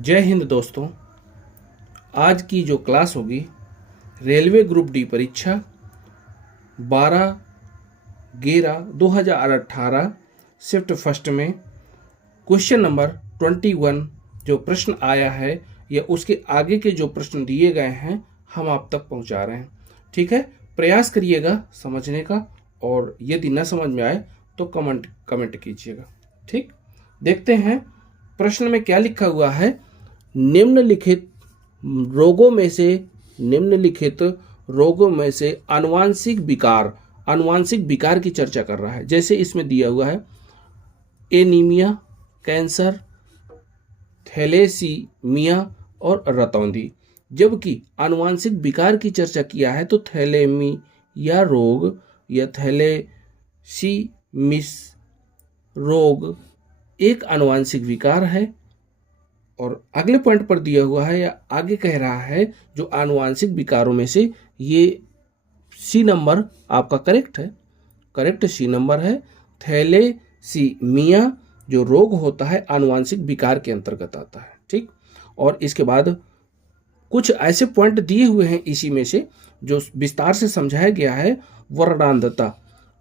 जय हिंद दोस्तों। आज की जो क्लास होगी रेलवे ग्रुप डी परीक्षा 12/11/2018 शिफ्ट फर्स्ट में क्वेश्चन नंबर 21 जो प्रश्न आया है या उसके आगे के जो प्रश्न दिए गए हैं हम आप तक पहुंचा रहे हैं। ठीक है, प्रयास करिएगा समझने का और यदि न समझ में आए तो कमेंट कीजिएगा। ठीक, देखते हैं प्रश्न में क्या लिखा हुआ है। निम्नलिखित रोगों में से आनुवांशिक विकार की चर्चा कर रहा है। जैसे इसमें दिया हुआ है एनीमिया, कैंसर, थैलेसीमिया और रतौंधी, जबकि आनुवांशिक विकार की चर्चा किया है तो थैलेमिया रोग या थैलेसीमिस रोग एक आनुवांशिक विकार है। और अगले पॉइंट पर दिया हुआ है या आगे कह रहा है जो आनुवांशिक विकारों में से ये सी नंबर आपका करेक्ट सी नंबर है। थैलेसीमिया जो रोग होता है आनुवांशिक विकार के अंतर्गत आता है। ठीक, और इसके बाद कुछ ऐसे पॉइंट दिए हुए हैं इसी में से जो विस्तार से समझाया गया है।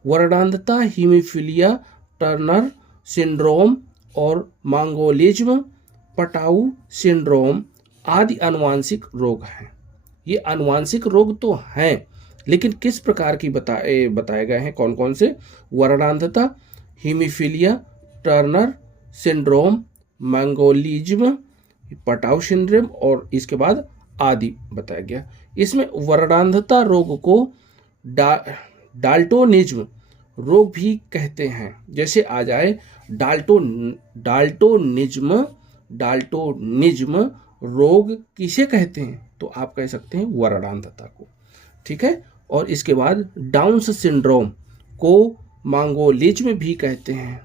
वर्णांधता, हीमोफीलिया, टर्नर सिंड्रोम और मांगोलिज्म, पटाऊ सिंड्रोम आदि आनुवांशिक रोग हैं। ये आनुवांशिक रोग तो हैं, लेकिन किस प्रकार की बताए गए हैं, कौन कौन से? वर्णांधता, हीमोफीलिया, Turner syndrome, mongolism, Patau syndrome और इसके बाद आदि बताया गया। इसमें वर्णांधता रोग को डाल्टोनिज्म रोग भी कहते हैं। जैसे आ जाए डाल्टोनिज्म रोग किसे कहते हैं तो आप कह सकते हैं वर्णांधता को। ठीक है, और इसके बाद डाउन्स सिंड्रोम को मांगोलिज्म भी कहते हैं।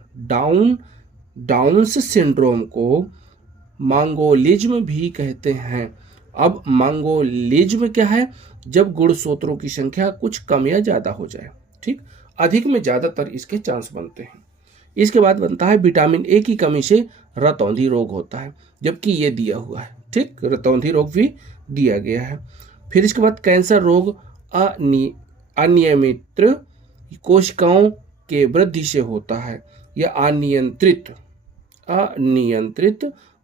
डाउन्स सिंड्रोम को मांगोलिज्म भी कहते हैं। अब मांगोलिज्म क्या है? जब गुणसूत्रों की संख्या कुछ कम या ज्यादा हो जाए। ठीक, अधिक में ज्यादातर इसके चांस बनते हैं। इसके बाद बनता है विटामिन ए की कमी से रतौंधी रोग होता है, जबकि ये दिया हुआ है। ठीक, रतौंधी रोग भी दिया गया है। फिर इसके बाद कैंसर रोग अनियमित कोशिकाओं के वृद्धि से होता है या अनियंत्रित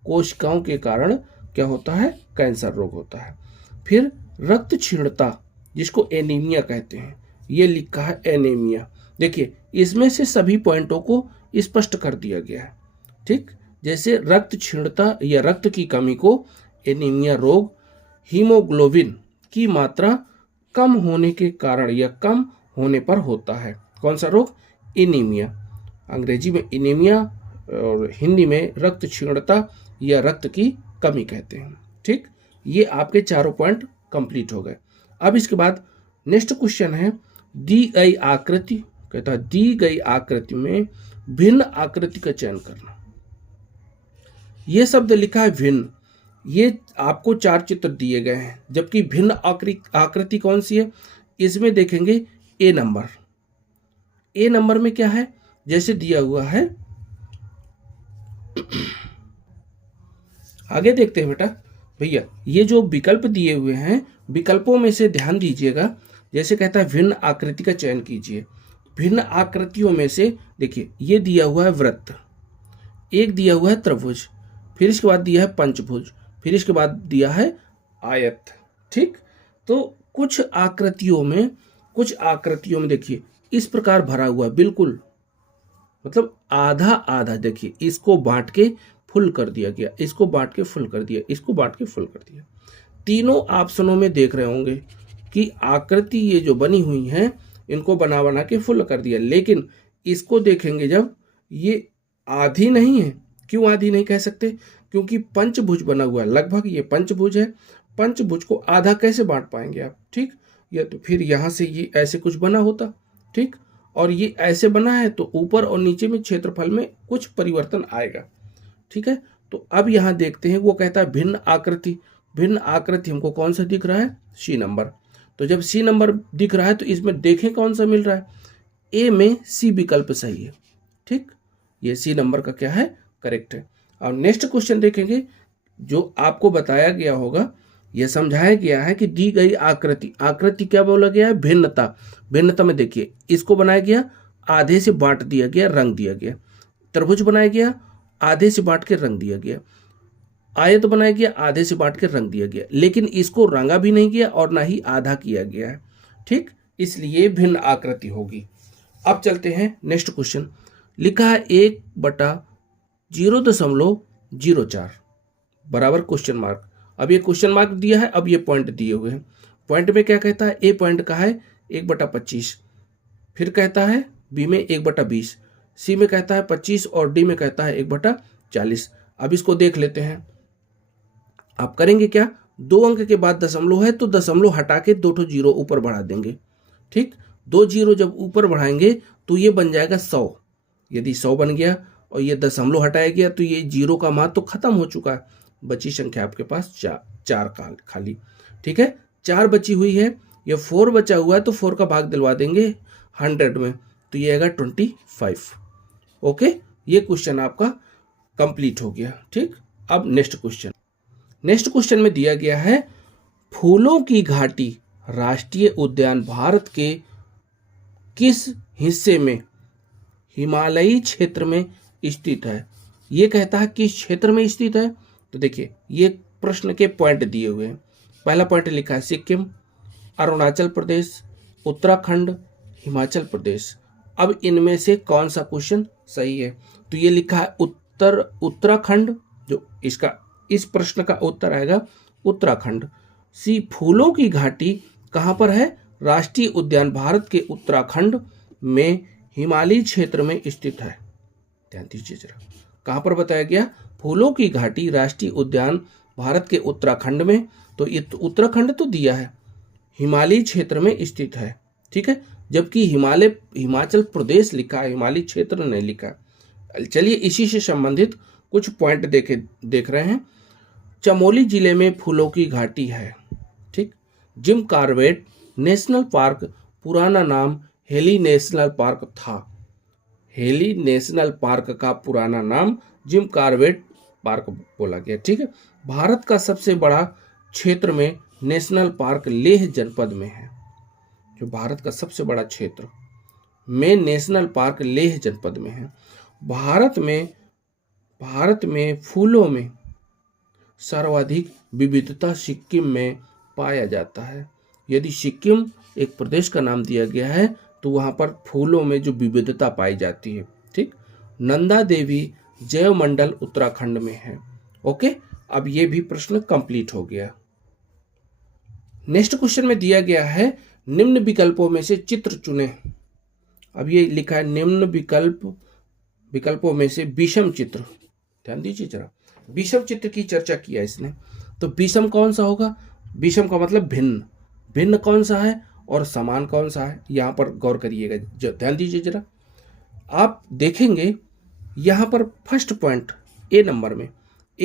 कोशिकाओं के कारण क्या होता है? कैंसर रोग होता है। फिर रक्त क्षीणता जिसको एनीमिया कहते हैं, ये लिखा है एनीमिया। देखिए इसमें से सभी पॉइंटों को स्पष्ट कर दिया गया है। ठीक, जैसे रक्त क्षीणता या रक्त की कमी को एनीमिया रोग, हीमोग्लोबिन की मात्रा कम होने के कारण या कम होने पर होता है। कौन सा रोग? एनीमिया। अंग्रेजी में एनीमिया और हिंदी में रक्त क्षीणता या रक्त की कमी कहते हैं। ठीक, ये आपके चारों पॉइंट कंप्लीट हो गए। अब इसके बाद नेक्स्ट क्वेश्चन है दी गई आकृति, कहता है दी गई आकृति में भिन्न आकृति का चयन करना। यह शब्द लिखा है भिन्न। ये आपको 4 चित्र दिए गए हैं, जबकि भिन्न आकृति कौन सी है? इसमें देखेंगे ए नंबर में क्या है? जैसे दिया हुआ है, आगे देखते हैं बेटा। भैया ये जो विकल्प दिए हुए हैं, विकल्पों में से ध्यान दीजिएगा। जैसे कहता है भिन्न आकृति का चयन कीजिए। भिन्न आकृतियों में से देखिए ये दिया हुआ है वृत्त, एक दिया हुआ है त्रिभुज, फिर इसके बाद दिया है पंचभुज, फिर इसके बाद दिया है आयत। ठीक, तो कुछ आकृतियों में देखिए इस प्रकार भरा हुआ है, बिल्कुल मतलब आधा आधा। देखिए इसको बांट के फुल कर दिया गया, इसको बांट के फुल कर दिया, इसको बांट के फुल कर दिया। तीनों ऑप्शनों में देख रहे होंगे कि आकृति ये जो बनी हुई हैं इनको बना के फुल कर दिया, लेकिन इसको देखेंगे जब ये आधी नहीं है। क्यों आधी नहीं कह सकते? क्योंकि पंचभुज बना हुआ है, लगभग ये पंचभुज है। पंचभुज को आधा कैसे बांट पाएंगे आप? ठीक, या तो फिर यहां से ये ऐसे कुछ बना होता। ठीक, और ये ऐसे बना है तो ऊपर और नीचे में क्षेत्रफल में कुछ परिवर्तन आएगा। ठीक है, तो अब यहां देखते हैं वो कहता है भिन्न आकृति हमको कौन सा दिख रहा है? C number. तो जब सी नंबर दिख रहा है तो इसमें देखें कौन सा मिल रहा है? ए में सी विकल्प सही है। ठीक, ये सी नंबर का क्या है? करेक्ट है। अब नेक्स्ट क्वेश्चन देखेंगे जो आपको बताया गया होगा, यह समझाया गया है कि दी गई आकृति, आकृति क्या बोला गया है, भिन्नता। भिन्नता में देखिए इसको बनाया गया, आधे से बांट दिया गया, रंग दिया गया। त्रिभुज बनाया गया, आधे से बांट के रंग दिया गया। आयत बनाया गया, आधे से बांट के रंग दिया गया। लेकिन इसको रंगा भी नहीं गया और ना ही आधा किया गया है, ठीक, इसलिए भिन्न आकृति होगी। अब चलते हैं नेक्स्ट क्वेश्चन। लिखा है 1/0.04 बराबर क्वेश्चन मार्क। अब ये क्वेश्चन मार्क दिया है, अब ये पॉइंट दिए हुए हैं। पॉइंट में क्या कहता है, ए पॉइंट का है 1/25, फिर कहता है बी में 1/20, सी में कहता है 25 और डी में कहता है 1/40। अब इसको देख लेते हैं। आप करेंगे क्या, 2 अंक के बाद दशमलव है तो दशमलव हटा के 2 ठो जीरो ऊपर बढ़ा देंगे, ठीक। 2 जीरो जब ऊपर बढ़ाएंगे तो ये बन जाएगा 100। यदि 100 बन गया और ये दशमलव हटाया गया तो ये जीरो का मान तो खत्म हो चुका है। बची संख्या आपके पास 4 खाली, ठीक है। 4 बची हुई है, ये 4 बचा हुआ है तो 4 का भाग दिलवा देंगे 100 में, तो ये आएगा 25। ओके, ये क्वेश्चन आपका कंप्लीट हो गया, ठीक। अब नेक्स्ट क्वेश्चन में दिया गया है फूलों की घाटी राष्ट्रीय उद्यान भारत के किस हिस्से में हिमालयी क्षेत्र में स्थित है। ये कहता है किस क्षेत्र में स्थित है, तो देखिए ये प्रश्न के पॉइंट दिए हुए हैं। पहला पॉइंट लिखा है सिक्किम, अरुणाचल प्रदेश, उत्तराखंड, हिमाचल प्रदेश। अब इनमें से कौन सा क्वेश्चन सही है, तो ये लिखा है उत्तराखंड, जो इसका इस प्रश्न का उत्तर आएगा उत्तराखंड। सी फूलों की घाटी कहाँ पर है, राष्ट्रीय उद्यान भारत के उत्तराखंड में हिमालयी क्षेत्र में स्थित है। ध्यान दीजिए जरा, कहाँ पर बताया गया, फूलों की घाटी राष्ट्रीय उद्यान भारत के उत्तराखंड में, तो ये उत्तराखंड तो दिया है, हिमालयी क्षेत्र में स्थित है, ठीक है। जबकि हिमाचल प्रदेश लिखा है, हिमालयी क्षेत्र नहीं लिखा। चलिए इसी से संबंधित कुछ पॉइंट देख रहे हैं। चमोली जिले में फूलों की घाटी है, ठीक। जिम कॉर्बेट नेशनल पार्क पुराना नाम हेली नेशनल पार्क था। हेली नेशनल पार्क का पुराना नाम जिम कॉर्बेट पार्क बोला गया, ठीक है। भारत का सबसे बड़ा क्षेत्र में नेशनल पार्क लेह जनपद में है। जो भारत का सबसे बड़ा क्षेत्र में नेशनल पार्क लेह जनपद में है। भारत में फूलों में सर्वाधिक विविधता सिक्किम में पाया जाता है। यदि सिक्किम एक प्रदेश का नाम दिया गया है तो वहां पर फूलों में जो विविधता पाई जाती है, ठीक। नंदा देवी जैव मंडल उत्तराखंड में है। ओके, अब ये भी प्रश्न कंप्लीट हो गया। नेक्स्ट क्वेश्चन में दिया गया है निम्न विकल्पों में से चित्र चुने। अब ये लिखा है निम्न विकल्पों में से विषम चित्र। ध्यान दीजिए जरा, विषम चित्र की चर्चा किया इसने, तो विषम कौन सा होगा, विषम का मतलब भिन्न, भिन्न कौन सा है और समान कौन सा है, यहां पर गौर करिएगा, ध्यान दीजिए जरा। आप देखेंगे यहां पर फर्स्ट पॉइंट ए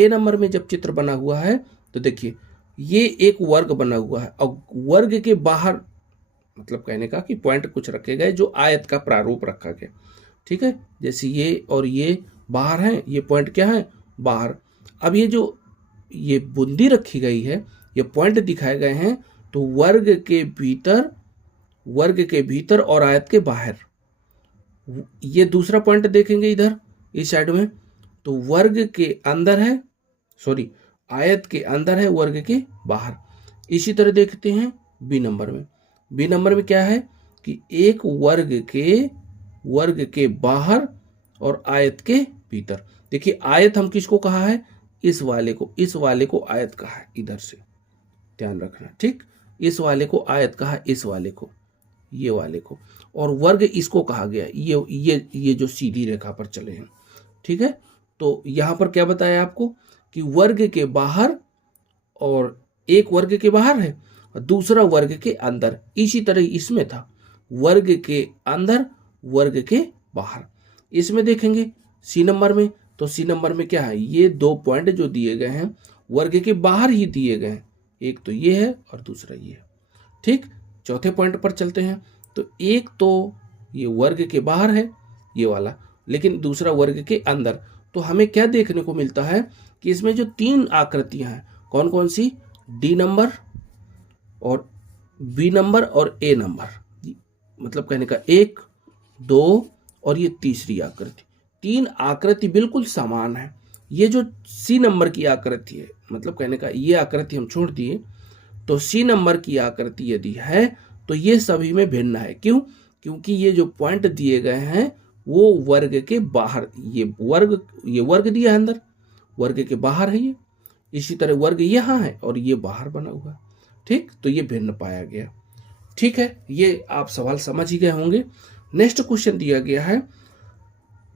नंबर में जब चित्र बना हुआ है तो देखिए ये एक वर्ग बना हुआ है और वर्ग के बाहर, मतलब कहने का कि पॉइंट कुछ रखे गए जो आयत का प्रारूप रखा गया, ठीक है। जैसे ये और ये बाहर हैं, ये पॉइंट क्या है, बाहर। अब ये जो ये बूंदी रखी गई है, ये पॉइंट दिखाए गए हैं, तो वर्ग के भीतर और आयत के बाहर। ये दूसरा पॉइंट देखेंगे इधर इस साइड में, तो वर्ग के अंदर है, सॉरी आयत के अंदर है, वर्ग के बाहर। इसी तरह देखते हैं बी नंबर में क्या है कि एक वर्ग के बाहर और आयत के भीतर। देखिए आयत हम किसको कहा है, इस वाले को आयत कहा है, इधर से ध्यान रखना, ठीक। इस वाले को आयत कहा, इस वाले को, ये वाले को, और वर्ग इसको कहा गया, ये जो सीधी रेखा पर चले हैं, ठीक है। तो यहां पर क्या बताया आपको कि वर्ग के बाहर, और एक वर्ग के बाहर है और दूसरा वर्ग के अंदर। इसी तरह इसमें था वर्ग के अंदर, वर्ग के बाहर। इसमें देखेंगे सी नंबर में, तो सी नंबर में क्या है, ये 2 पॉइंट जो दिए गए हैं वर्ग के बाहर ही दिए गए हैं, एक तो ये है और दूसरा ये है, ठीक। चौथे पॉइंट पर चलते हैं, तो एक तो ये वर्ग के बाहर है ये वाला, लेकिन दूसरा वर्ग के अंदर, तो हमें क्या देखने को मिलता है कि इसमें जो 3 आकृतियां हैं, कौन कौन सी, डी नंबर और बी नंबर और ए नंबर, मतलब कहने का 1, 2 और ये तीसरी आकृति, 3 आकृति बिल्कुल समान है। ये जो सी नंबर की आकृति है, मतलब कहने का ये आकृति हम छोड़ दिए, तो सी नंबर की आकृति यदि है तो ये सभी में भिन्न है। क्यों? क्योंकि ये जो पॉइंट दिए गए हैं वो वर्ग के बाहर, ये वर्ग दिया है अंदर, वर्ग के बाहर है ये। इसी तरह वर्ग यहाँ है और ये बाहर बना हुआ है। ठीक, तो ये भिन्न पाया गया। ठीक है, ये आप सवाल समझ ही गए होंगे। नेक्स्ट क्वेश्चन दिया गया है,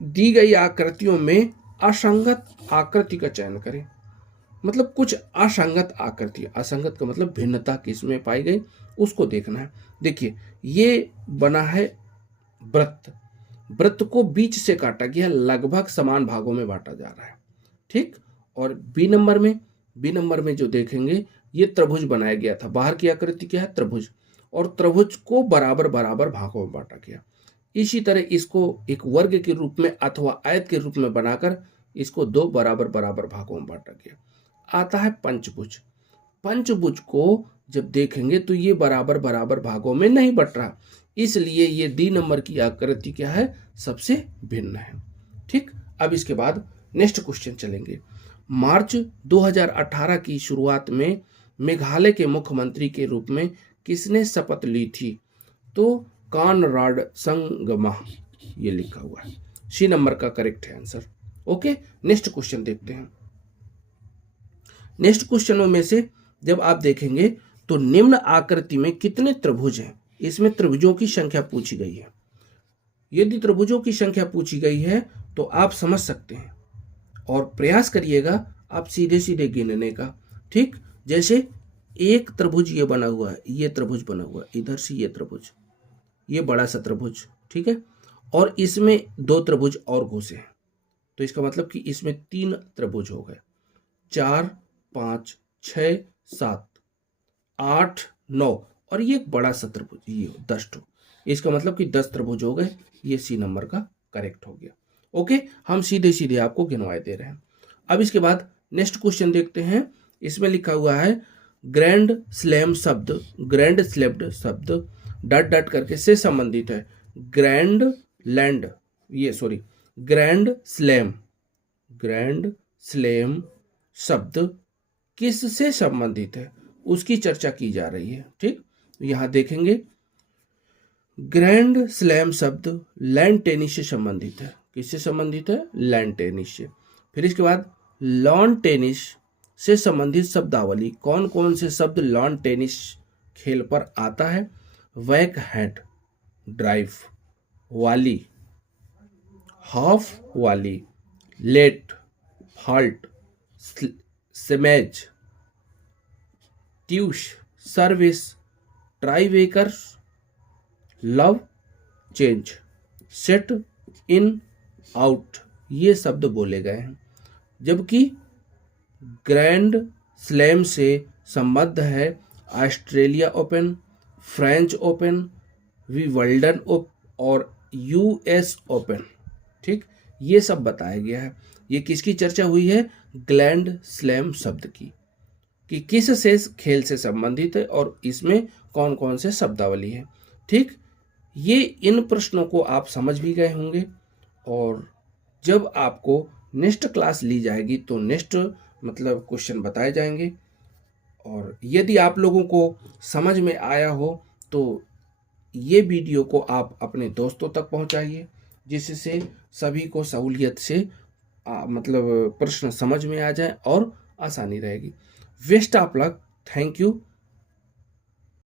दी गई आकृतियों में असंगत आकृति का चयन करें। मतलब कुछ असंगत आकृति, असंगत का मतलब भिन्नता किसमें पाई गई उसको देखना है। देखिए ये बना है वृत्त, वृत्त को बीच से काटा गया, लगभग समान भागों में बांटा जा रहा है। ठीक, और बी नंबर में जो देखेंगे ये त्रिभुज बनाया गया था, बाहर की आकृति क्या है, त्रिभुज, और त्रिभुज को बराबर बराबर भागों में बांटा गया। इसी तरह इसको एक वर्ग के रूप में अथवा आयत के रूप में बनाकर इसको 2 बराबर बराबर भागों में बांटा गया। आता है पंचभुज। पंचभुज को जब देखेंगे तो ये बराबर बराबर भागों में नहीं बट रहा, इसलिए ये डी नंबर की आकृति क्या है, सबसे भिन्न है। ठीक, अब इसके बाद नेक्स्ट क्वेश्चन चलेंगे। मार्च 2018 की शुरुआत में मेघालय के मुख्यमंत्री के रूप में किसने शपथ ली थी? तो कॉनराड संगमा, ये लिखा हुआ है, सी नंबर का करेक्ट है आंसर। ओके, नेक्स्ट क्वेश्चन देखते हैं। नेक्स्ट क्वेश्चनों में से जब आप देखेंगे तो निम्न आकृति में कितने त्रिभुज हैं, इसमें त्रिभुजों की संख्या पूछी गई है। यदि त्रिभुजों की संख्या पूछी गई है तो आप समझ सकते हैं और प्रयास करिएगा आप सीधे सीधे गिनने का। ठीक, जैसे एक त्रिभुज ये बना हुआ है, ये त्रिभुज बना हुआ है, इधर से ये त्रिभुज, ये बड़ा सा त्रिभुज, ठीक है, और इसमें 2 त्रिभुज और घुसे हैं, तो इसका मतलब कि इसमें 3 त्रिभुज हो गए, 4, 5, 6, 7, 8, 9, और ये एक बड़ा सा त्रिभुज, ये 10 ठो, इसका मतलब कि 10 त्रिभुज हो गए। ये सी नंबर का करेक्ट हो गया। ओके, हम सीधे सीधे आपको गिनवाए दे रहे हैं। अब इसके बाद नेक्स्ट क्वेश्चन देखते हैं। इसमें लिखा हुआ है ग्रैंड स्लैम शब्द, ग्रैंड स्लैम्ड शब्द डट डट करके से संबंधित है। ग्रैंड स्लैम शब्द किससे संबंधित है उसकी चर्चा की जा रही है। ठीक, यहां देखेंगे ग्रैंड स्लैम शब्द लैन टेनिस से संबंधित है। किससे संबंधित है? लैन टेनिस से। फिर इसके बाद लॉन टेनिस से संबंधित शब्दावली, कौन कौन से शब्द लॉन टेनिस खेल पर आता है? वैक हेड, ड्राइव, वाली, हाफ वाली, late, fault, स्मैच, ट्यूश, service, ट्राईवेकर, love, change, set, इन, आउट, ये शब्द बोले गए हैं। जबकि ग्रैंड स्लैम से संबद्ध है Australia open, French open, Wimbledon और यूएस ओपन। ठीक, ये सब बताया गया है। ये किसकी चर्चा हुई है? ग्रैंड स्लैम शब्द की, कि किस से खेल से संबंधित है और इसमें कौन कौन से शब्दावली है। ठीक, ये इन प्रश्नों को आप समझ भी गए होंगे और जब आपको नेक्स्ट क्लास ली जाएगी तो नेक्स्ट मतलब क्वेश्चन बताए जाएंगे। और यदि आप लोगों को समझ में आया हो तो ये वीडियो को आप अपने दोस्तों तक पहुंचाइए, जिससे सभी को सहूलियत से मतलब प्रश्न समझ में आ जाए और आसानी रहेगी। Best of luck, thank you.